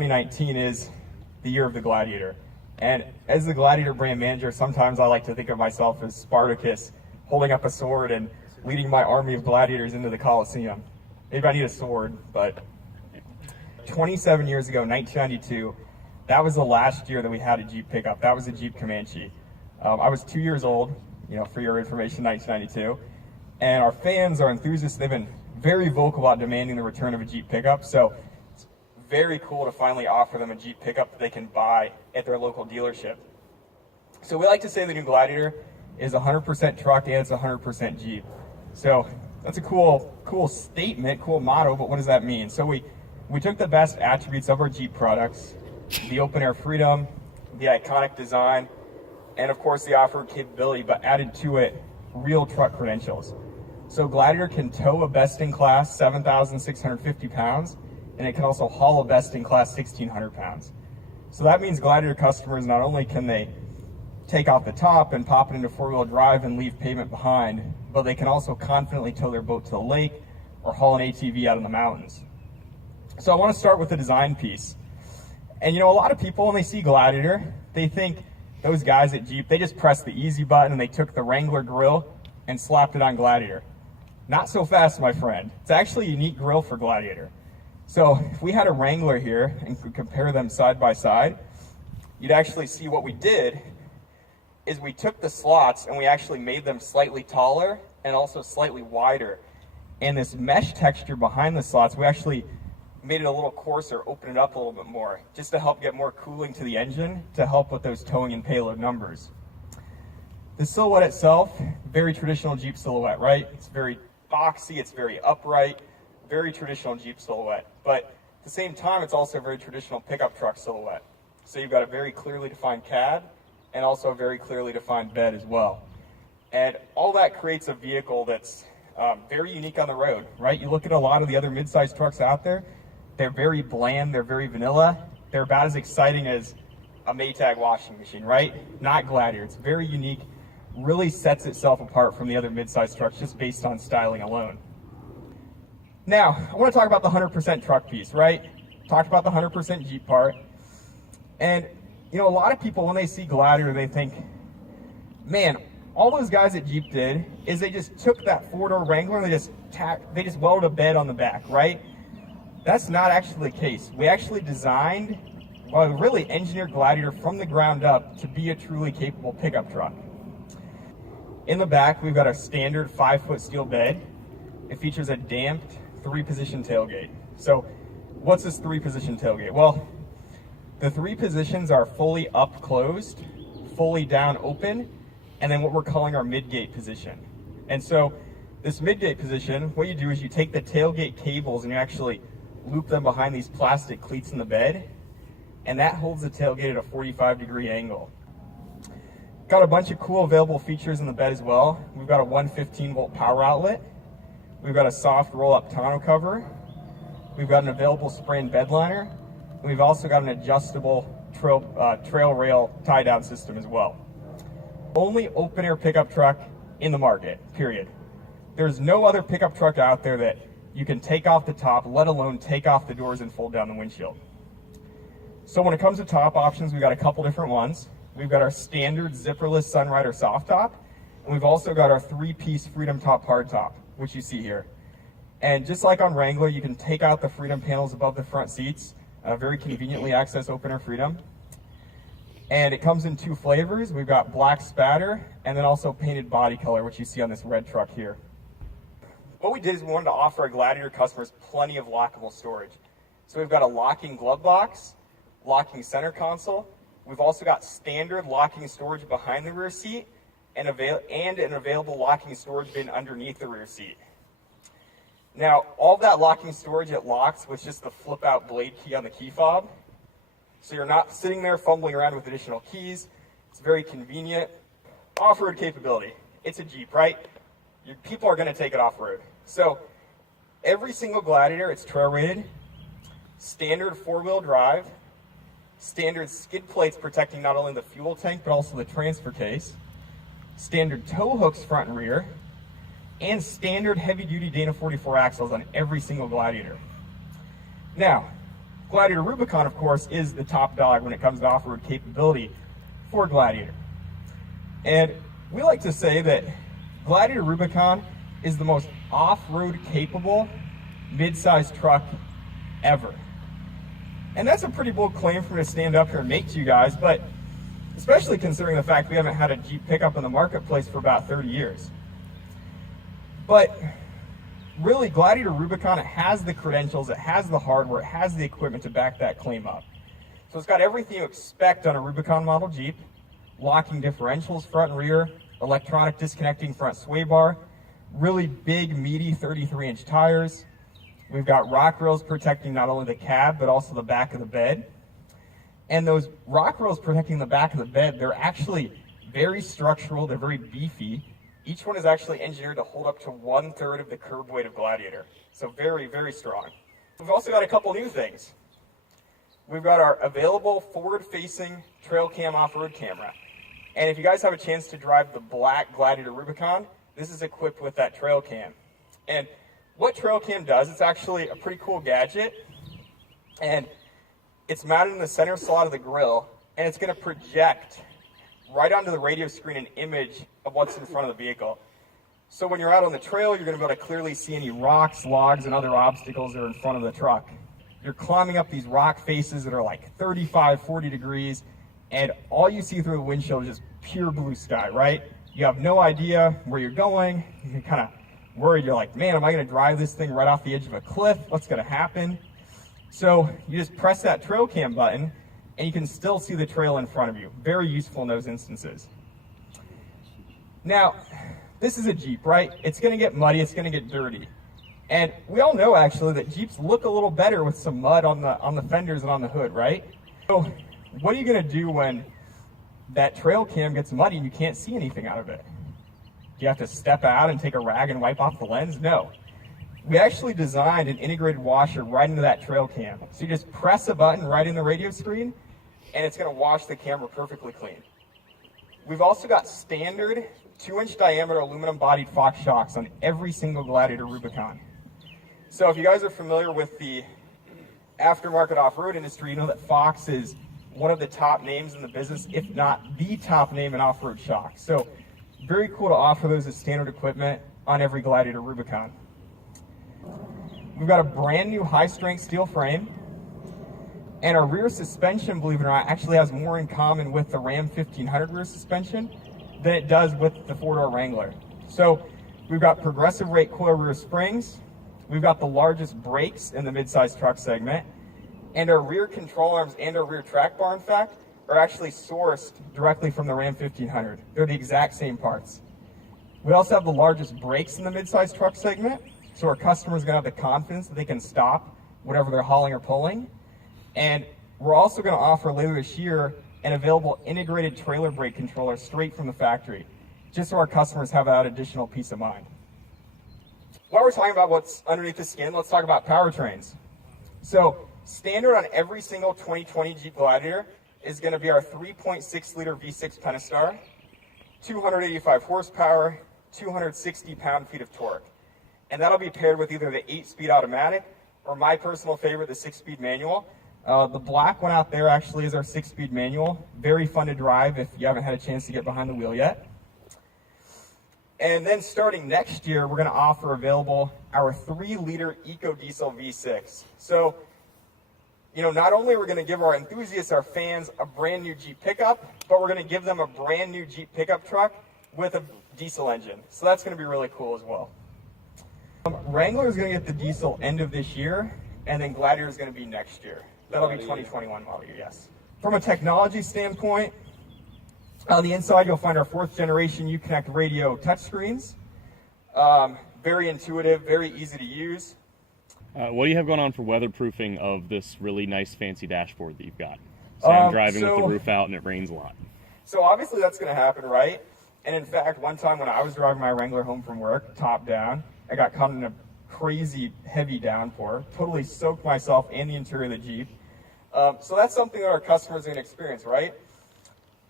2019 is the year of the Gladiator. And as the Gladiator brand manager, sometimes I like to think of myself as Spartacus holding up a sword and leading my army of gladiators into the Colosseum. Maybe I need a sword, but 27 years ago, 1992, that was the last year that we had a Jeep pickup. That was a Jeep Comanche. I was 2 years old, for your information, 1992. And our fans, our enthusiasts, they've been very vocal about demanding the return of a Jeep pickup. So it's very cool to finally offer them a Jeep pickup that they can buy at their local dealership. So we like to say the new Gladiator is 100% truck and it's 100% Jeep. So that's a cool statement, cool motto, but what does that mean? So we took the best attributes of our Jeep products, the open air freedom, the iconic design, and of course the off-road capability, but added to it real truck credentials. So Gladiator can tow a best-in-class 7,650 pounds, and it can also haul a best-in-class 1,600 pounds. So that means Gladiator customers, not only can they take off the top and pop it into four-wheel drive and leave pavement behind, but they can also confidently tow their boat to the lake or haul an ATV out in the mountains. So I want to start with the design piece. And a lot of people, when they see Gladiator, they think those guys at Jeep, they just pressed the easy button and they took the Wrangler grill and slapped it on Gladiator. Not so fast, my friend. It's actually a unique grill for Gladiator. So if we had a Wrangler here and could compare them side by side, you'd actually see what we did is we took the slots and we actually made them slightly taller and also slightly wider. And this mesh texture behind the slots, we actually made it a little coarser, open it up a little bit more, just to help get more cooling to the engine, to help with those towing and payload numbers. The silhouette itself, very traditional Jeep silhouette, right? It's very boxy, it's very upright, very traditional Jeep silhouette. But at the same time, it's also a very traditional pickup truck silhouette. So you've got a very clearly defined cab and also a very clearly defined bed as well. And all that creates a vehicle that's very unique on the road, right? You look at a lot of the other mid-sized trucks out there, they're very bland, they're very vanilla, they're about as exciting as a Maytag washing machine, right? Not Gladiator. It's very unique, really sets itself apart from the other mid-sized trucks just based on styling alone. Now, I want to talk about the 100% truck piece, right? Talked about the 100% Jeep part. And, a lot of people, when they see Gladiator, they think, man, all those guys at Jeep did is they just took that four-door Wrangler and they just welded a bed on the back, right? That's not actually the case. We actually designed, really engineered Gladiator from the ground up to be a truly capable pickup truck. In the back, we've got a standard 5-foot steel bed. It features a damped 3-position tailgate. So what's this 3-position tailgate? Well, the 3 positions are fully up closed, fully down open, and then what we're calling our midgate position. And so this midgate position, what you do is you take the tailgate cables and you actually loop them behind these plastic cleats in the bed, and that holds the tailgate at a 45-degree angle. Got a bunch of cool available features in the bed as well. We've got a 115-volt power outlet. We've got a soft roll-up tonneau cover. We've got an available spray-in bed liner. And we've also got an adjustable trail rail tie-down system as well. Only open-air pickup truck in the market, period. There's no other pickup truck out there that you can take off the top, let alone take off the doors and fold down the windshield. So when it comes to top options, we've got a couple different ones. We've got our standard zipperless Sunrider soft top, and we've also got our 3-piece Freedom Top hard top, which you see here. And just like on Wrangler, you can take out the Freedom panels above the front seats, very conveniently access open air Freedom. And it comes in 2 flavors. We've got black spatter and then also painted body color, which you see on this red truck here. What we did is we wanted to offer our Gladiator customers plenty of lockable storage. So we've got a locking glove box, locking center console. We've also got standard locking storage behind the rear seat and an available locking storage bin underneath the rear seat. Now, all of that locking storage, it locks with just the flip-out blade key on the key fob. So you're not sitting there fumbling around with additional keys. It's very convenient. Off-road capability. It's a Jeep, right? People are going to take it off-road. So every single Gladiator, it's trail rated, standard 4-wheel drive, standard skid plates protecting not only the fuel tank but also the transfer case, standard tow hooks front and rear, and standard heavy-duty Dana 44 axles on every single Gladiator. Now, Gladiator Rubicon, of course, is the top dog when it comes to off-road capability for Gladiator. And we like to say that Gladiator Rubicon is the most off-road capable mid-size truck ever. And that's a pretty bold claim for me to stand up here and make to you guys, but especially considering the fact we haven't had a Jeep pickup in the marketplace for about 30 years. But really, Gladiator Rubicon, it has the credentials, it has the hardware, it has the equipment to back that claim up. So it's got everything you expect on a Rubicon model Jeep: locking differentials front and rear, electronic disconnecting front sway bar, really big, meaty 33-inch tires. We've got rock rails protecting not only the cab, but also the back of the bed. And those rock rails protecting the back of the bed, they're actually very structural, they're very beefy. Each one is actually engineered to hold up to 1/3 of the curb weight of Gladiator. So very, very strong. We've also got a couple new things. We've got our available forward-facing trail cam off-road camera. And if you guys have a chance to drive the black Gladiator Rubicon, this is equipped with that trail cam. And what trail cam does, it's actually a pretty cool gadget. And it's mounted in the center slot of the grill, and it's going to project right onto the radio screen an image of what's in front of the vehicle. So when you're out on the trail, you're going to be able to clearly see any rocks, logs, and other obstacles that are in front of the truck. You're climbing up these rock faces that are like 35, 40 degrees, and all you see through the windshield is just pure blue sky, right? You have no idea where you're going. You're kind of worried. You're like, man, am I going to drive this thing right off the edge of a cliff? What's going to happen? So you just press that trail cam button, and you can still see the trail in front of you. Very useful in those instances. Now, this is a Jeep, right? It's going to get muddy, it's going to get dirty. And we all know, actually, that Jeeps look a little better with some mud on the fenders and on the hood, right? So what are you going to do when that trail cam gets muddy and you can't see anything out of it? Do you have to step out and take a rag and wipe off the lens? No. We actually designed an integrated washer right into that trail cam. So you just press a button right in the radio screen, and it's going to wash the camera perfectly clean. We've also got standard 2-inch diameter aluminum bodied Fox shocks on every single Gladiator Rubicon. So if you guys are familiar with the aftermarket off-road industry, you know that Fox is one of the top names in the business, if not the top name in off-road shocks. So very cool to offer those as standard equipment on every Gladiator Rubicon. We've got a brand new high-strength steel frame, and our rear suspension, believe it or not, actually has more in common with the Ram 1500 rear suspension than it does with the four-door Wrangler. So we've got progressive rate coil rear springs, we've got the largest brakes in the mid-size truck segment, and our rear control arms and our rear track bar, in fact, are actually sourced directly from the Ram 1500. They're the exact same parts. We also have the largest brakes in the mid-size truck segment, so our customers are going to have the confidence that they can stop whatever they're hauling or pulling. And we're also going to offer later this year an available integrated trailer brake controller straight from the factory, just so our customers have that additional peace of mind. While we're talking about what's underneath the skin, let's talk about powertrains. So standard on every single 2020 Jeep Gladiator is going to be our 3.6-liter V6 Pentastar, 285 horsepower, 260 pound-feet of torque. And that'll be paired with either the 8-speed automatic or my personal favorite, the 6-speed manual. The black one out there actually is our 6-speed manual. Very fun to drive if you haven't had a chance to get behind the wheel yet. And then starting next year, we're going to offer available our 3-liter EcoDiesel V6. So, you know, not only are we going to give our enthusiasts, our fans, a brand new Jeep pickup, but we're going to give them a brand new Jeep pickup truck with a diesel engine. So that's going to be really cool as well. Wrangler is going to get the diesel end of this year, and then Gladiator is going to be next year. That'll be 2021 model year, yes. From a technology standpoint, on the inside you'll find our 4th generation Uconnect radio touchscreens. Very intuitive, very easy to use. What do you have going on for weatherproofing of this really nice fancy dashboard that you've got? Say I'm driving with the roof out and it rains a lot. So obviously that's going to happen, right? And in fact, one time when I was driving my Wrangler home from work, top down, I got caught in a crazy heavy downpour, totally soaked myself and the interior of the Jeep. So that's something that our customers are going to experience, right?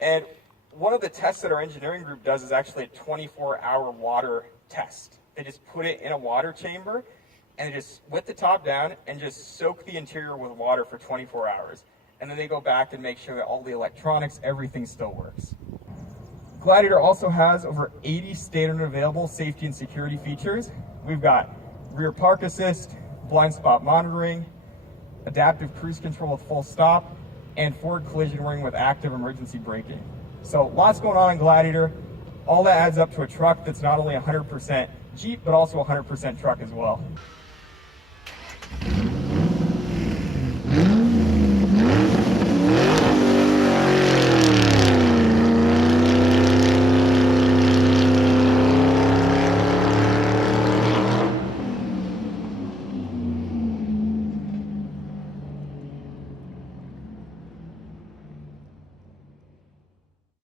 And one of the tests that our engineering group does is actually a 24-hour water test. They just put it in a water chamber, and they just wet the top down and just soak the interior with water for 24 hours. And then they go back and make sure that all the electronics, everything still works. Gladiator also has over 80 standard and available safety and security features. We've got rear park assist, blind spot monitoring, adaptive cruise control with full stop, and forward collision warning with active emergency braking. So lots going on in Gladiator. All that adds up to a truck that's not only 100% Jeep, but also 100% truck as well.